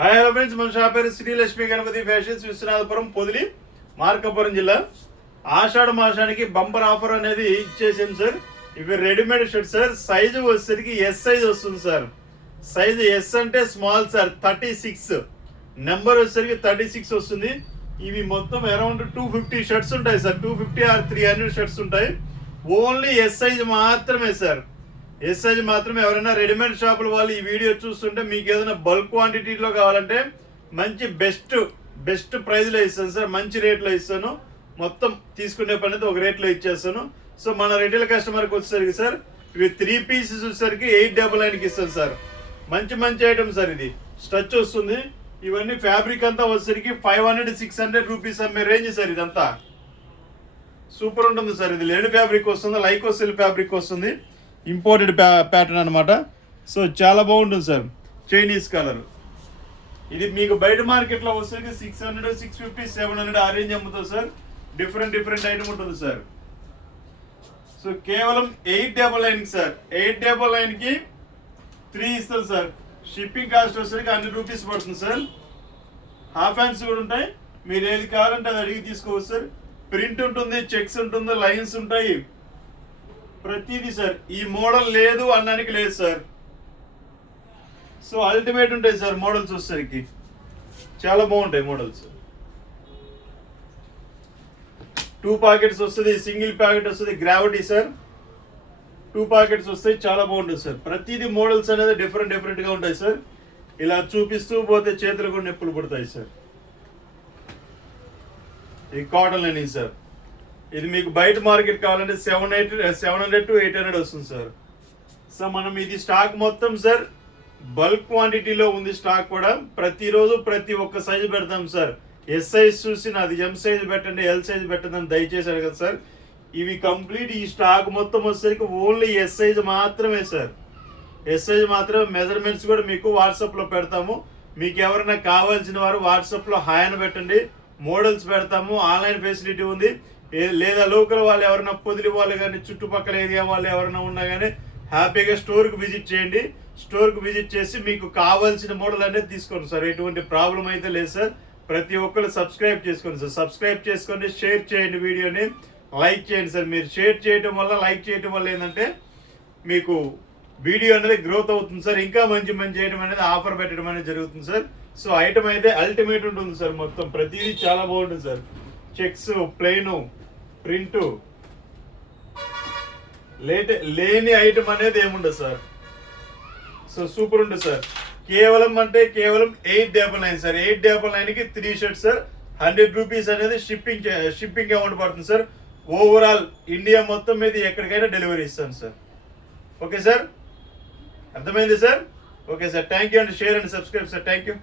Hi hello friends, మన shop పేరు Srilakshmi Ganapati fashions, Viswanathapuram, Podili, Markapuram జిల్లా. ఆషాఢ మాసానికి బంపర్ ఆఫర్ అనేది ఇచ్చేసాం సార్. ఇవి రెడీమేడ్ షర్ట్ సార్. సైజు వచ్చేసరికి ఎస్ సైజ్ వస్తుంది సార్. సైజు ఎస్ అంటే స్మాల్ సార్, 36. నెంబర్ వచ్చేసరికి 36 వస్తుంది. ఇవి మొత్తం అరౌండ్ 250 షర్ట్స్ ఉంటాయి సార్. 250 ఆర్ 300 షర్ట్స్ ఉంటాయి. ఓన్లీ ఎస్ సైజ్ మాత్రమే సార్. ఎస్ సైజ్ మాత్రమే. ఎవరైనా రెడీమేడ్ షాపుల వాళ్ళు ఈ వీడియో చూస్తుంటే మీకు ఏదైనా బల్క్ క్వాంటిటీలో కావాలంటే మంచి బెస్ట్ ప్రైజ్లో ఇస్తాను సార్. మంచి రేట్లో ఇస్తాను. మొత్తం తీసుకునే పని అయితే ఒక రేట్లో ఇచ్చేస్తాను. సో మన రిటైల్ కస్టమర్కి వచ్చేసరికి సార్, ఇవి 3 పీసెస్ వచ్చేసరికి 899కి ఇస్తాను సార్. మంచి ఐటమ్ సార్. ఇది స్ట్రచ్ వస్తుంది. ఇవన్నీ ఫ్యాబ్రిక్ అంతా వచ్చేసరికి 500-600 రూపీస్ అమ్మే రేంజ్ సార్. ఇదంతా సూపర్ ఉంటుంది సార్. ఇది లేని ఫ్యాబ్రిక్ వస్తుంది, లైకో సిల్క్ ఫ్యాబ్రిక్ వస్తుంది, ఇంపోర్టెడ్ ప్యాటర్న్ అనమాట. సో చాలా బాగుంటుంది సార్. Chinese colour. ఇది మీకు బయట మార్కెట్లో వచ్చేసరికి 600, 650, 700 ఆ రేంజ్ అమ్ముతుంది సార్. డిఫరెంట్ ఐటమ్ ఉంటుంది సార్. సో కేవలం 899కి సార్. 899కి 3 ఇస్తారు సార్. షిప్పింగ్ కాస్ట్ వచ్చేసరికి 100 రూపీస్ పడుతుంది సార్. హాఫ్ హ్యాండ్స్ కూడా ఉంటాయి. మీరు ఏది కావాలంటే అది అడిగి తీసుకోవచ్చు సార్. ప్రింట్ ఉంటుంది, చెక్స్ ఉంటుంది, లైన్స్ ఉంటాయి, ప్రతిదీ సార్. ఈ మోడల్ లేదు అనడానికి లేదు సార్. సో అల్టిమేట్ ఉంటాయి సార్ మోడల్స్ వచ్చేసరికి. చాలా బాగుంటాయి మోడల్స్. 2 పాకెట్స్ వస్తుంది, సింగిల్ ప్యాకెట్ వస్తుంది, గ్రావిటీ సార్. 2 పాకెట్స్ వస్తాయి. చాలా బాగుంటుంది సార్. ప్రతిదీ మోడల్స్ అనేది డిఫరెంట్గా ఉంటాయి సార్. ఇలా చూపిస్తూ పోతే చేతులు కూడా నొప్పులు పడతాయి సార్. ఇది కాటన్ లైనింగ్ సార్. ఇది మీకు బయట మార్కెట్ కావాలంటే 700 to 800 వస్తుంది సార్. సో మనం ఇది స్టాక్ మొత్తం సార్ బల్క్ క్వాంటిటీలో ఉంది. స్టాక్ కూడా ప్రతిరోజు ప్రతి ఒక్క సైజు పెడతాం సార్. ఎస్ సైజ్ చూసి నాది ఎం సైజ్ పెట్టండి, ఎల్ సైజ్ పెట్టండి అని దయచేసి అడగదు సార్. ఇవి కంప్లీట్ ఈ స్టాక్ మొత్తం వచ్చేసరికి ఓన్లీ ఎస్ సైజ్ మాత్రమే సార్. ఎస్ సైజ్ మాత్రమే. మెజర్మెంట్స్ కూడా మీకు వాట్సాప్లో పెడతాము. మీకు ఎవరైనా కావాల్సిన వారు వాట్సాప్లో హాయ్ అని పెట్టండి. మోడల్స్ పెడతాము. ఆన్లైన్ ఫెసిలిటీ ఉంది. లేదా లోకల్ వాళ్ళు ఎవరైనా పొదిలి వాళ్ళు కానీ చుట్టుపక్కల ఏరియా వాళ్ళు ఎవరైనా ఉన్నా కానీ హ్యాపీగా స్టోర్కి విజిట్ చేయండి. స్టోర్కి విజిట్ చేసి మీకు కావాల్సిన మోడల్ అనేది తీసుకోండి సార్. ఎటువంటి ప్రాబ్లం అయితే లేదు సార్. ప్రతి ఒక్కరు సబ్స్క్రైబ్ చేసుకోండి సార్. సబ్స్క్రైబ్ చేసుకోండి, షేర్ చేయండి, వీడియోని లైక్ చేయండి సార్. మీరు షేర్ చేయడం వల్ల, లైక్ చేయడం వల్ల ఏంటంటే మీకు వీడియో అనేది గ్రోత్ అవుతుంది సార్. ఇంకా మంచి చేయడం అనేది, ఆఫర్ పెట్టడం అనేది జరుగుతుంది సార్. సో ఐటమ్ అయితే అల్టిమేట్ ఉంటుంది సార్. మొత్తం ప్రతిదీ చాలా బాగుంటుంది సార్. చెక్స్, ప్లెయిన్, ప్రింట్, లేని ఐటమ్ అనేది ఏముండదు సార్. సో సూపర్ ఉంటుంది సార్. కేవలం 899 సార్. 899కి 3 shirts sir. 100 రూపీస్ అనేది షిప్పింగ్ అమౌంట్ పడుతుంది సార్. ఓవరాల్ ఇండియా మొత్తం మీద ఎక్కడికైనా డెలివరీ ఇస్తాను సార్. ఓకే సార్, అర్థమైంది sir. Okay sir, thank you and share and subscribe sir. Thank you.